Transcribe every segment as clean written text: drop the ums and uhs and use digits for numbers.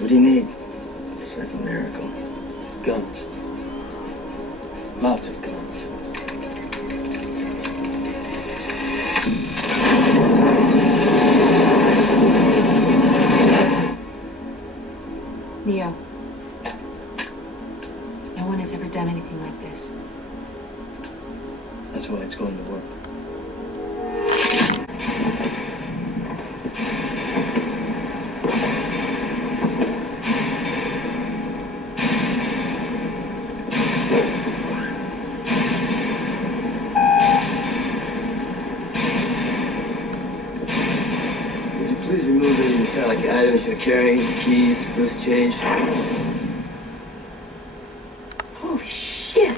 So what do you need besides a miracle? Guns. Lots of guns. Neo, no one has ever done anything like this. That's why it's going to work. Would you please remove any metallic items you're carrying? Keys, loose change? Holy shit!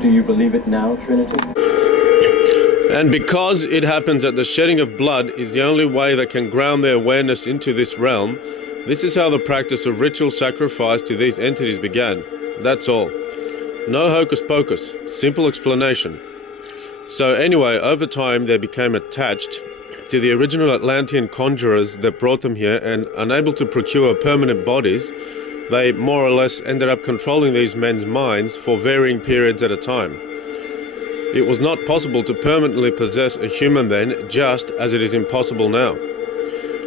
Do you believe it now, Trinity? And because it happens that the shedding of blood is the only way that can ground their awareness into this realm, this is how the practice of ritual sacrifice to these entities began. That's all. No hocus pocus, simple explanation. So anyway, over time they became attached to the original Atlantean conjurers that brought them here, and unable to procure permanent bodies, they more or less ended up controlling these men's minds for varying periods at a time. It was not possible to permanently possess a human then, just as it is impossible now.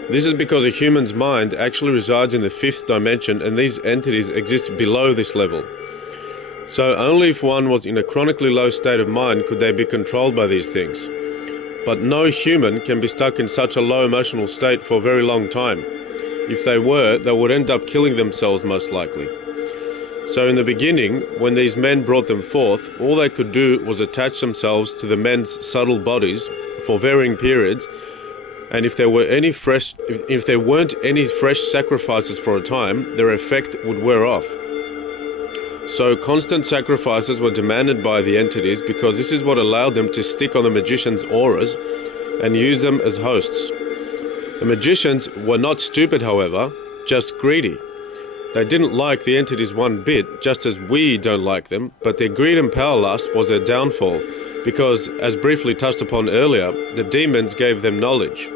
This is because a human's mind actually resides in the 5th dimension, and these entities exist below this level. So only if one was in a chronically low state of mind could they be controlled by these things. But no human can be stuck in such a low emotional state for a very long time. If they were, they would end up killing themselves most likely. So in the beginning, when these men brought them forth, all they could do was attach themselves to the men's subtle bodies for varying periods, and if there weren't any fresh sacrifices for a time, their effect would wear off. So constant sacrifices were demanded by the entities because this is what allowed them to stick on the magicians' auras and use them as hosts. The magicians were not stupid, however, just greedy. They didn't like the entities one bit, just as we don't like them, but their greed and power lust was their downfall, because, as briefly touched upon earlier, the demons gave them knowledge.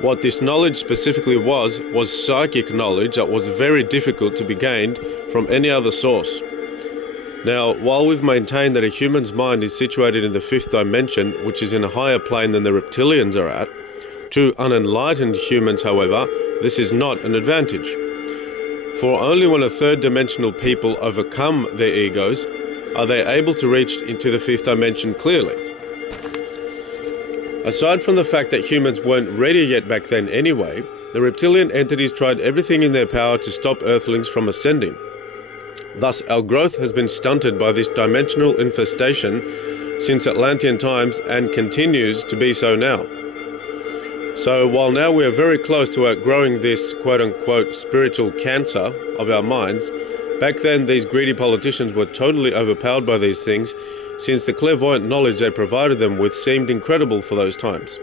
What this knowledge specifically was psychic knowledge that was very difficult to be gained from any other source. Now, while we've maintained that a human's mind is situated in the fifth dimension, which is in a higher plane than the reptilians are at, to unenlightened humans, however, this is not an advantage. For only when a third-dimensional people overcome their egos are they able to reach into the fifth dimension clearly. Aside from the fact that humans weren't ready yet back then anyway, the reptilian entities tried everything in their power to stop Earthlings from ascending. Thus, our growth has been stunted by this dimensional infestation since Atlantean times and continues to be so now. So while now we are very close to outgrowing this quote-unquote spiritual cancer of our minds, back then these greedy politicians were totally overpowered by these things, since the clairvoyant knowledge they provided them with seemed incredible for those times.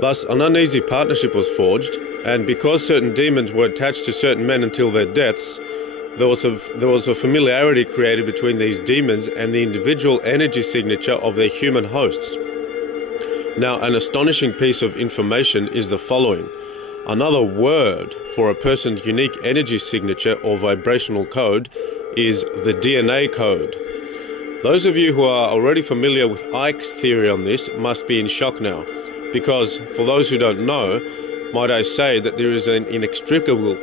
Thus an uneasy partnership was forged, and because certain demons were attached to certain men until their deaths, there was a familiarity created between these demons and the individual energy signature of their human hosts. Now, an astonishing piece of information is the following. Another word for a person's unique energy signature or vibrational code is the DNA code. Those of you who are already familiar with Icke's theory on this must be in shock now, because for those who don't know, might I say that there is an inextricable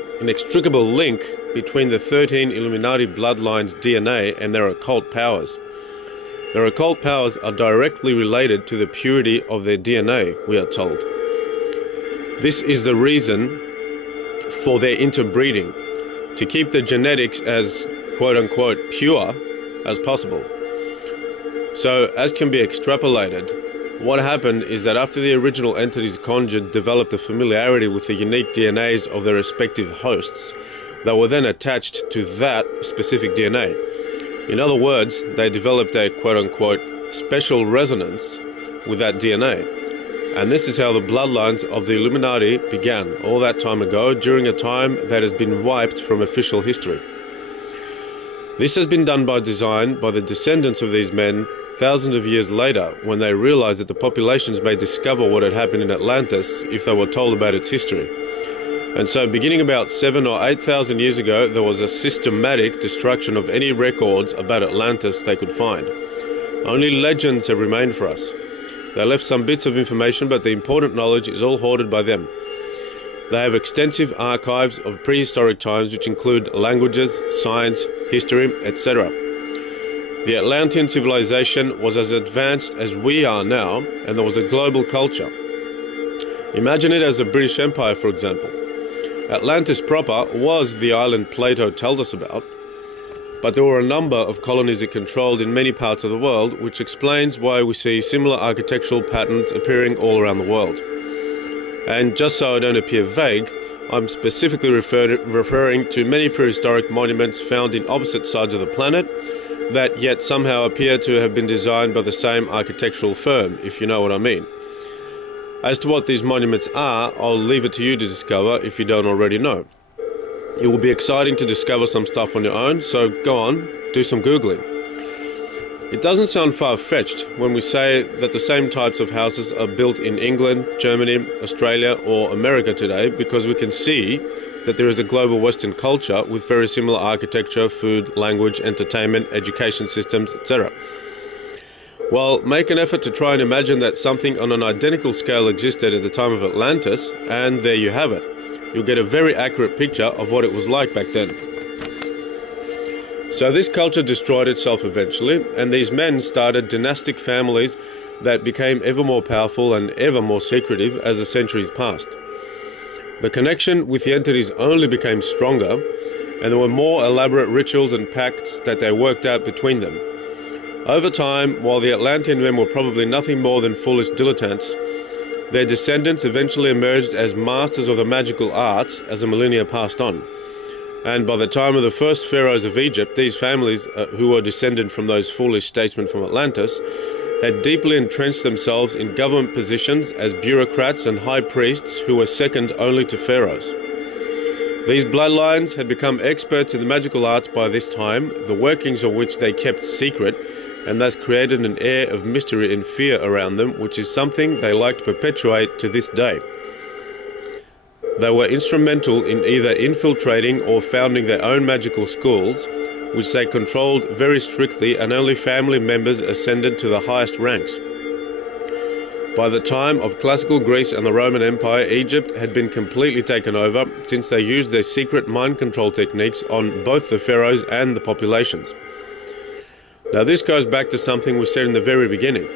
link between the 13 Illuminati bloodlines' DNA and their occult powers. Their occult powers are directly related to the purity of their DNA, we are told. This is the reason for their interbreeding, to keep the genetics as quote-unquote pure as possible. So, as can be extrapolated, what happened is that after the original entities conjured developed a familiarity with the unique DNAs of their respective hosts, they were then attached to that specific DNA. In other words, they developed a quote-unquote special resonance with that DNA. And this is how the bloodlines of the Illuminati began all that time ago, during a time that has been wiped from official history. This has been done by design by the descendants of these men thousands of years later, when they realized that the populations may discover what had happened in Atlantis if they were told about its history. And so beginning about 7,000 or 8,000 years ago, there was a systematic destruction of any records about Atlantis they could find. Only legends have remained for us. They left some bits of information, but the important knowledge is all hoarded by them. They have extensive archives of prehistoric times which include languages, science, history, etc. The Atlantean civilization was as advanced as we are now, and there was a global culture. Imagine it as the British Empire, for example. Atlantis proper was the island Plato told us about, but there were a number of colonies it controlled in many parts of the world, which explains why we see similar architectural patterns appearing all around the world. And just so I don't appear vague, I'm specifically referring to many prehistoric monuments found in opposite sides of the planet that yet somehow appear to have been designed by the same architectural firm, if you know what I mean. As to what these monuments are, I'll leave it to you to discover if you don't already know. It will be exciting to discover some stuff on your own, so go on, do some Googling. It doesn't sound far-fetched when we say that the same types of houses are built in England, Germany, Australia or America today, because we can see that there is a global Western culture with very similar architecture, food, language, entertainment, education systems, etc. Well, make an effort to try and imagine that something on an identical scale existed at the time of Atlantis, and there you have it. You'll get a very accurate picture of what it was like back then. So this culture destroyed itself eventually, and these men started dynastic families that became ever more powerful and ever more secretive as the centuries passed. The connection with the entities only became stronger, and there were more elaborate rituals and pacts that they worked out between them. Over time, while the Atlantean men were probably nothing more than foolish dilettantes, their descendants eventually emerged as masters of the magical arts as the millennia passed on. And by the time of the first pharaohs of Egypt, these families, who were descended from those foolish statesmen from Atlantis, had deeply entrenched themselves in government positions as bureaucrats and high priests who were second only to pharaohs. These bloodlines had become experts in the magical arts by this time, the workings of which they kept secret, and thus created an air of mystery and fear around them, which is something they like to perpetuate to this day. They were instrumental in either infiltrating or founding their own magical schools, which they controlled very strictly, and only family members ascended to the highest ranks. By the time of classical Greece and the Roman Empire, Egypt had been completely taken over, since they used their secret mind control techniques on both the pharaohs and the populations. Now this goes back to something we said in the very beginning,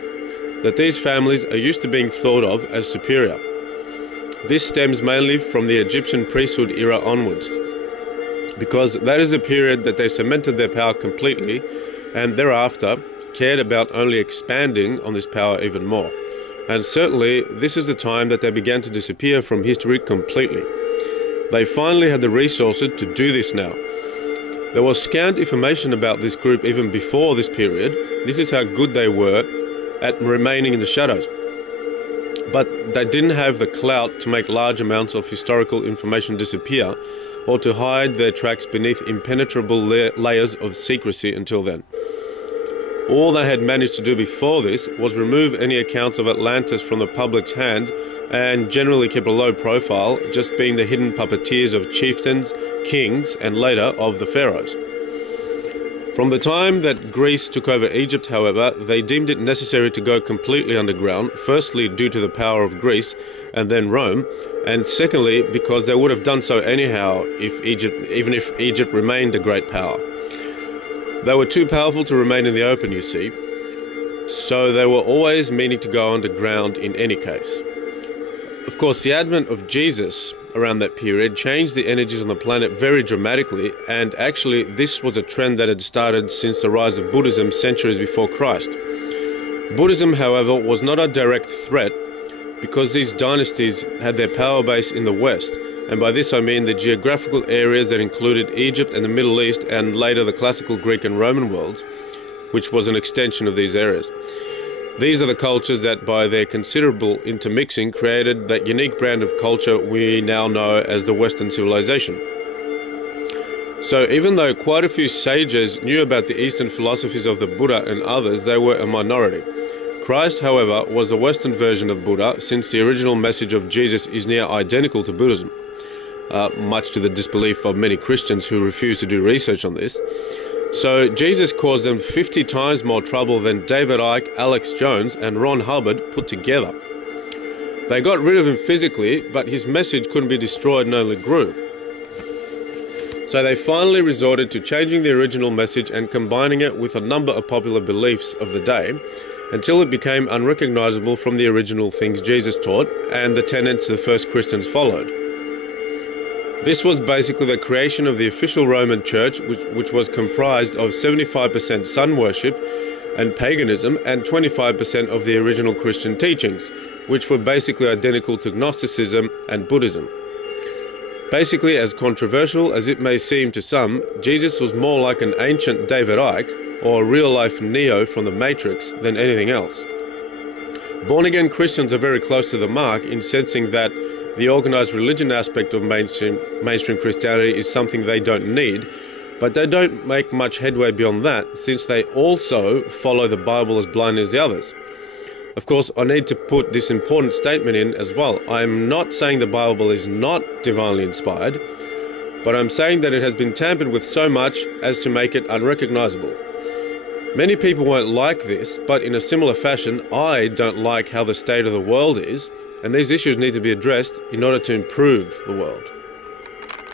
that these families are used to being thought of as superior. This stems mainly from the Egyptian priesthood era onwards, because that is a period that they cemented their power completely, and thereafter cared about only expanding on this power even more. And certainly this is the time that they began to disappear from history completely. They finally had the resources to do this now. There was scant information about this group even before this period. This is how good they were at remaining in the shadows. But they didn't have the clout to make large amounts of historical information disappear, or to hide their tracks beneath impenetrable layers of secrecy until then. All they had managed to do before this was remove any accounts of Atlantis from the public's hands, and generally keep a low profile, just being the hidden puppeteers of chieftains, kings, and later of the pharaohs. From the time that Greece took over Egypt, however, they deemed it necessary to go completely underground, firstly due to the power of Greece and then Rome, and secondly because they would have done so anyhow even if Egypt remained a great power. They were too powerful to remain in the open, you see, so they were always meaning to go underground in any case. Of course, the advent of Jesus around that period changed the energies on the planet very dramatically, and actually this was a trend that had started since the rise of Buddhism centuries before Christ. Buddhism, however, was not a direct threat because these dynasties had their power base in the West, and by this I mean the geographical areas that included Egypt and the Middle East, and later the classical Greek and Roman worlds, which was an extension of these areas. These are the cultures that, by their considerable intermixing, created that unique brand of culture we now know as the Western civilization. So even though quite a few sages knew about the Eastern philosophies of the Buddha and others, they were a minority. Christ, however, was the Western version of Buddha, since the original message of Jesus is near identical to Buddhism, much to the disbelief of many Christians who refuse to do research on this. So Jesus caused them 50 times more trouble than David Icke, Alex Jones, and Ron Hubbard put together. They got rid of him physically, but his message couldn't be destroyed and only grew. So they finally resorted to changing the original message and combining it with a number of popular beliefs of the day, until it became unrecognizable from the original things Jesus taught and the tenets the first Christians followed. This was basically the creation of the official Roman Church, which was comprised of 75% sun worship and paganism, and 25% of the original Christian teachings, which were basically identical to Gnosticism and Buddhism. Basically, as controversial as it may seem to some, Jesus was more like an ancient David Icke, or real-life Neo from the Matrix, than anything else. Born-again Christians are very close to the mark in sensing that the organized religion aspect of mainstream Christianity is something they don't need, but they don't make much headway beyond that, since they also follow the Bible as blindly as the others. Of course, I need to put this important statement in as well. I'm not saying the Bible is not divinely inspired, but I'm saying that it has been tampered with so much as to make it unrecognizable. Many people won't like this, but in a similar fashion, I don't like how the state of the world is, and these issues need to be addressed in order to improve the world.